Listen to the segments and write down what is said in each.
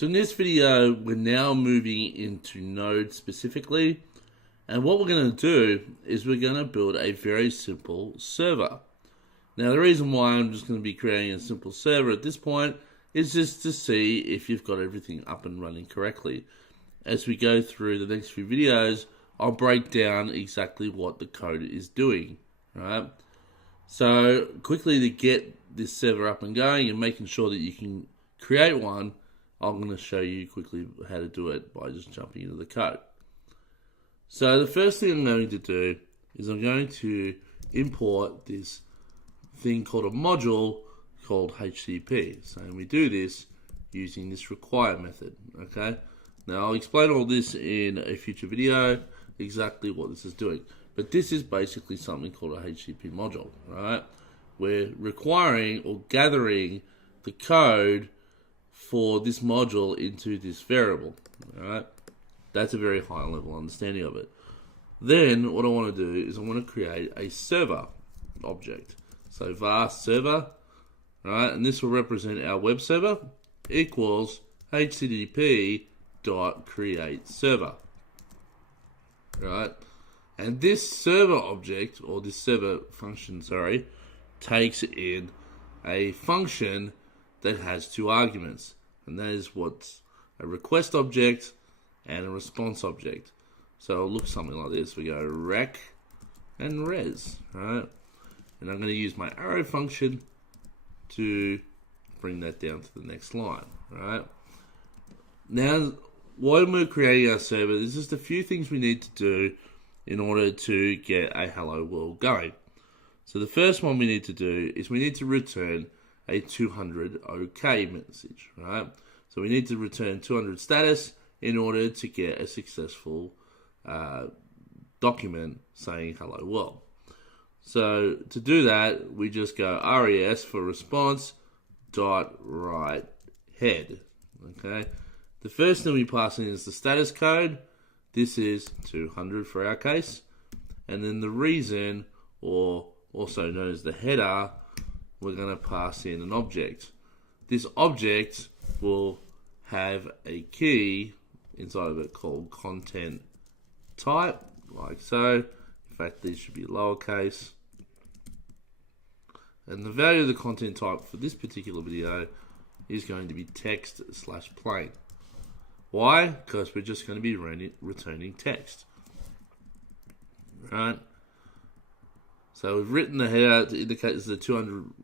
So in this video, we're now moving into Node specifically. And what we're going to do is we're going to build a very simple server. Now the reason why I'm just going to be creating a simple server at this point is just to see if you've got everything up and running correctly. As we go through the next few videos, I'll break down exactly what the code is doing, right? So quickly to get this server up and going and making sure that you can create one, I'm going to show you quickly how to do it by just jumping into the code. So the first thing I'm going to do is I'm going to import this thing called a module called HTTP. So we do this using this require method, okay? Now I'll explain all this in a future video, exactly what this is doing. But this is basically something called a HTTP module, right? We're requiring or gathering the code for this module into this variable, alright? That's a very high level understanding of it. Then what I want to do is I want to create a server object. So var server, right? And this will represent our web server equals http dot create server, right? And this server object, or this server function, sorry, takes in a function that has two arguments, and that is what's a request object and a response object. So it'll look something like this. We go rec and res, right? And I'm going to use my arrow function to bring that down to the next line, right? Now, when we're creating our server, there's just a few things we need to do in order to get a hello world going. So the first one we need to do is we need to return a 200 OK message, right? So we need to return 200 status in order to get a successful document saying hello world. So to do that, we just go res for response dot write head, okay? The first thing we pass in is the status code. This is 200 for our case. And then the reason, or also known as the header, we're going to pass in an object. This object will have a key inside of it called content type, like so. In fact, these should be lowercase. And the value of the content type for this particular video is going to be text/plain. Why? Because we're just going to be returning text, right? So we've written the header to indicate this is a 200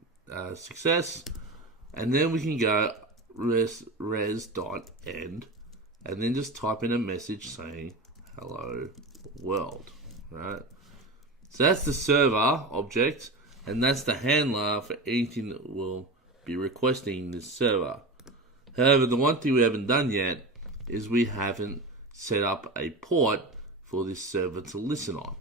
success, and then we can go res.end, and then just type in a message saying hello world, right? So that's the server object, and that's the handler for anything that will be requesting this server. However, the one thing we haven't done yet is we haven't set up a port for this server to listen on.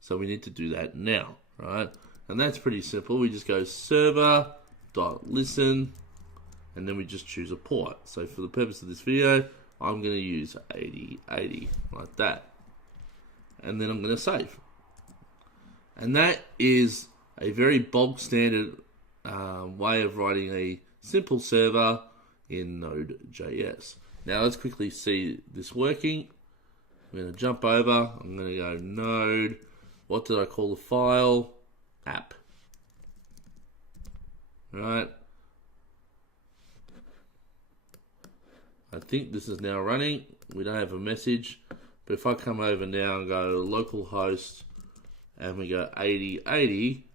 So we need to do that now, right? And that's pretty simple. We just go server.listen, and then we just choose a port. So for the purpose of this video, I'm going to use 8080, like that. And then I'm going to save. And that is a very bog standard way of writing a simple server in Node.js. Now let's quickly see this working. I'm going to jump over. I'm going to go node. What did I call the file? App. Right. I think this is now running. We don't have a message. But if I come over now and go localhost and we go 8080,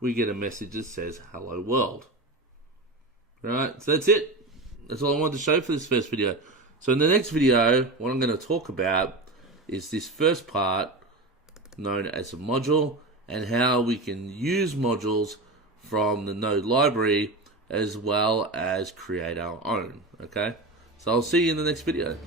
we get a message that says hello world. Right. So that's it. That's all I wanted to show for this first video. So in the next video, what I'm going to talk about is this first part known as a module and how we can use modules from the Node library as well as create our own. Okay, so I'll see you in the next video.